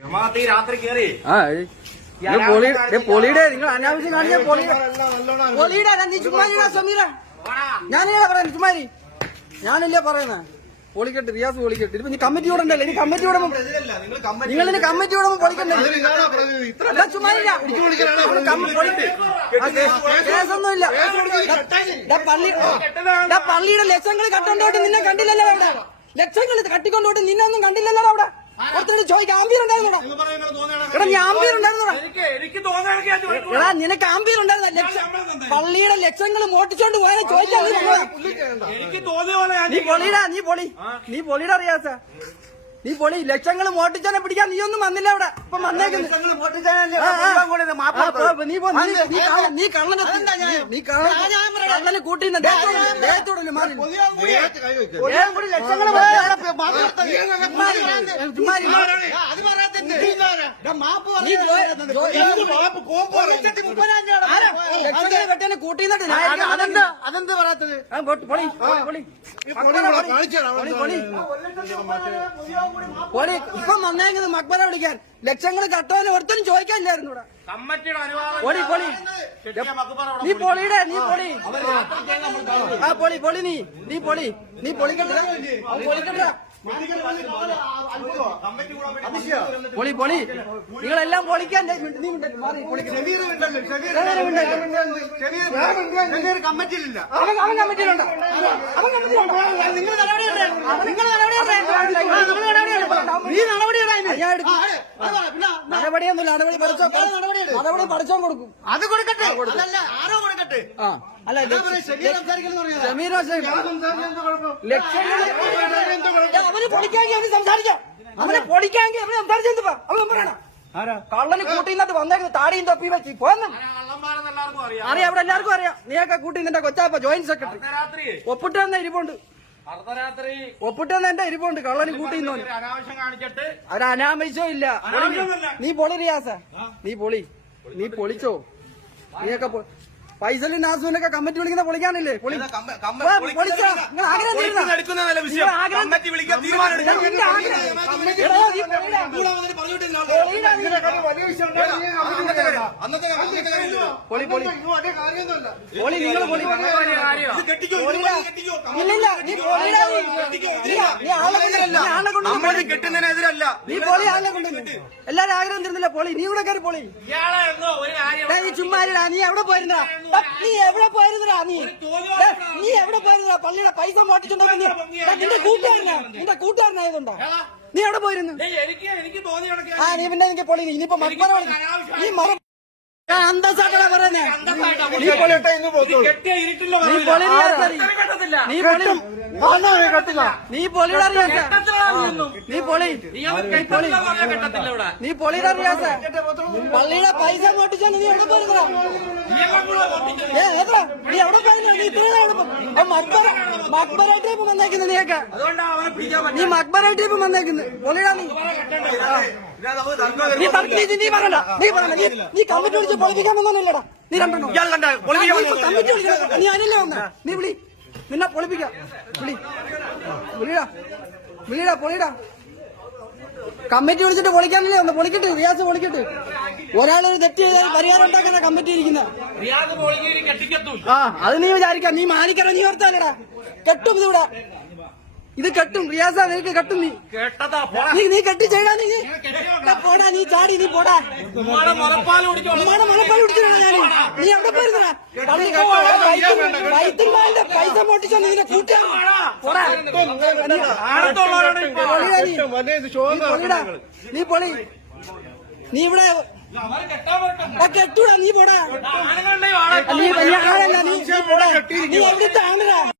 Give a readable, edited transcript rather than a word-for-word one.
രാത്രി കേറി പൊളിയുടെ നിങ്ങൾ അനാവശ്യം കാണിച്ച പൊളിയുടെ സമീര ഞാനല്ലേ പറയുന്നത് ചുമ്മാരി ഞാനല്ലേ പറയുന്നത് പൊളിക്കട്ടെ റിയാസ് പൊളിക്കട്ടെ ഇതിപ്പോ നീ കമ്മിറ്റി കൂടണ്ടല്ലേ ഇനി കമ്മിറ്റി കൂടുമ്പോ നിങ്ങളിനി കമ്മിറ്റി കൂടുമ്പോ പൊളിക്കണ്ടേ കേസൊന്നുമില്ല പള്ളിയുടെ ലക്ഷങ്ങൾ കട്ടോണ്ടോട്ട് നിന്നെ കണ്ടില്ലല്ലോ അവിടെ ലക്ഷങ്ങൾ കട്ടിക്കൊണ്ടോട്ട് നിന്നെ ഒന്നും കണ്ടില്ലല്ലോ അവിടെ പുറത്തുനിന്ന് ചോദിക്കാം ആംബിയർ ഉണ്ടായിരുന്നോടാ എടാ ഞാൻ ആംബിയർ ഉണ്ടായിരുന്നോടാ എടാ നിനക്ക് ആംബിയർ ഉണ്ടായിരുന്ന പള്ളിയുടെ ലക്ഷങ്ങൾ മോട്ടിച്ചോണ്ട് പോയാൽ ചോദിച്ചാൽ നീ പൊളിയുടെ അറിയാസ നീ പൊളി ലക്ഷങ്ങൾ മോട്ടിച്ചാനെ പിടിക്കാൻ നീ ഒന്നും വന്നില്ല അവിടെ ഇപ്പൊ വന്നേക്കുന്നു നീ കള്ളനെ കൂട്ടിന്ന് ദേഹത്തോടല്ലേ മാറി ലക്ഷങ്ങൾ കൂട്ടിന്നിട്ട് അതെന്ത് പറയാത്തത് പൊളി ഇപ്പൊ വന്നേക്കുന്നത് മക്ബറ വിളിക്കാൻ ലക്ഷങ്ങൾ കട്ടോനെ ഒരുത്തനും ചോദിക്കാനില്ലായിരുന്നു ഇവിടെ പൊളി പൊളി നീ പൊളിയുടെ നീ പൊളി ആ പൊളി പൊളി നീ പൊളി നീ പൊളിക്കട്ട പൊളിക്കട്ട പൊളി പൊളി നിങ്ങളെല്ലാം പൊളിക്കാൻ നീ മാറി കമ്മിറ്റിയിലില്ല അവൻ കമ്മിറ്റിയിലുണ്ട് നീ നടപടിയൊന്നുമില്ല നടപടി പഠിച്ചോ കൊടുക്കും അത് കൊടുക്കട്ടെ ആരോ കൊടുക്കട്ടെ അല്ല അവന് പൊളിക്കാമെങ്കിൽ അവന് സംസാരിക്കാം അവനെ പൊളിക്കാമെങ്കിൽ അവന് സംസാരിച്ചെന്തുവാ അവൻ പറയണം കള്ളന് കൂട്ടിന്നത്ത് വന്നേക്കുന്നത് താടിയും തൊപ്പി വെച്ച് പോന്നു അറിയാം അവിടെ എല്ലാവർക്കും അറിയാം നീയൊക്കെ കൂട്ടി നിന്റെ കൊച്ചാപ്പ ജോയിന്റ് സെക്രട്ടറി ഒപ്പിട്ട് തന്നെ ഇരിപ്പുണ്ട് ഒപ്പിട്ട് തന്നെ എന്റെ ഇരിപ്പുണ്ട് കള്ളന് കൂട്ടിന്നോ ഒരു അനാവശ്യവും ഇല്ല നീ പൊളി റിയാസ നീ പൊളിച്ചോ നീയൊക്കെ ഫൈസലും നാസുവിനൊക്കെ കമ്മിറ്റി വിളിക്കുന്ന പൊളിക്കാനില്ലേ കെട്ടുന്നതിനെതിരല്ല നീ പൊളി ആളെ കൊണ്ടുവന്നു എല്ലാരും ആഗ്രഹം തരുന്നില്ല പൊളി നീ കൂടെ കയറി പൊളി നീ ചുമ്മാരിടാ നീ എവിടെ പോയിരുന്നാ നീ എവിടെ പോയിരുന്നടാ നീ എവിടെ പോയിരുന്നടാ പള്ളിയുടെ പൈസ മോട്ടിച്ചുണ്ടോ നിന്റെ കൂട്ടുകാരനായതുണ്ടോ നീ എവിടെ പോയിരുന്നു ആ നീ പിന്നെ എനിക്ക് പൊളി ഇനിയിപ്പോ മക്ബറ നീ മറ അന്തസ്സായിട്ടാ പറയുന്നേ നീ പൊളിയുടെ അറിയാസ പള്ളിയുടെ പൈസ മോട്ടിച്ചാണ് നീ എവിടെ പോയിരുന്നോ നീ എവിടെ പോയിരുന്നു നീ മക്ബറ ട്രിപ്പ് വന്നേക്കുന്നു നീയൊക്കെ നീ മക്ബറ ട്രിപ്പ് വന്നേക്കുന്നു പൊളിടാ നീ പറയണ്ട നീ കമ്മിറ്റി വിളിച്ച് പൊളിപ്പിക്കാൻ വന്നോന്നല്ലടാ നീ രണ്ടെണ്ണം കമ്മിറ്റി വിളിക്കണം നീ അതിനല്ലേ വന്ന നീ വിളി നിന്നെ പൊളിപ്പിക്കാം പൊളിടാ കമ്മിറ്റി വിളിച്ചിട്ട് പൊളിക്കാനല്ലേ ഒന്ന് പൊളിക്കട്ടെ റിയാസ് പൊളിക്കട്ടെ ഒരാളൊരു തെറ്റ് ചെയ്താൽ പരിഹാരം ഉണ്ടാക്കാനാ കമ്മിറ്റി ഇരിക്കുന്നത് അത് നീ വിചാരിക്കാം നീ മാനിക്കണം നീ ഓർത്താലടാ കെട്ടും ഇതിവിടെ ഇത് കെട്ടും റിയാസ നിനക്ക് കെട്ടും നീ കെട്ടി ചെയ്യടാ നീ പോടാ നീ ചാടി നീ പോടാ മുളപ്പാൽ കുടിച്ചിട്ടാ ഞാൻ നീ എവിടെ പോയിരുന്നാ വൈദ്യന്മാരുടെ പൈസ മോട്ടിച്ചോ നിന്നെ കൂട്ടാ നീ പൊളി നീ ഇവിടെ കെട്ടൂടാ നീ പോടാ നീ എവിടുത്തെ ആണടാ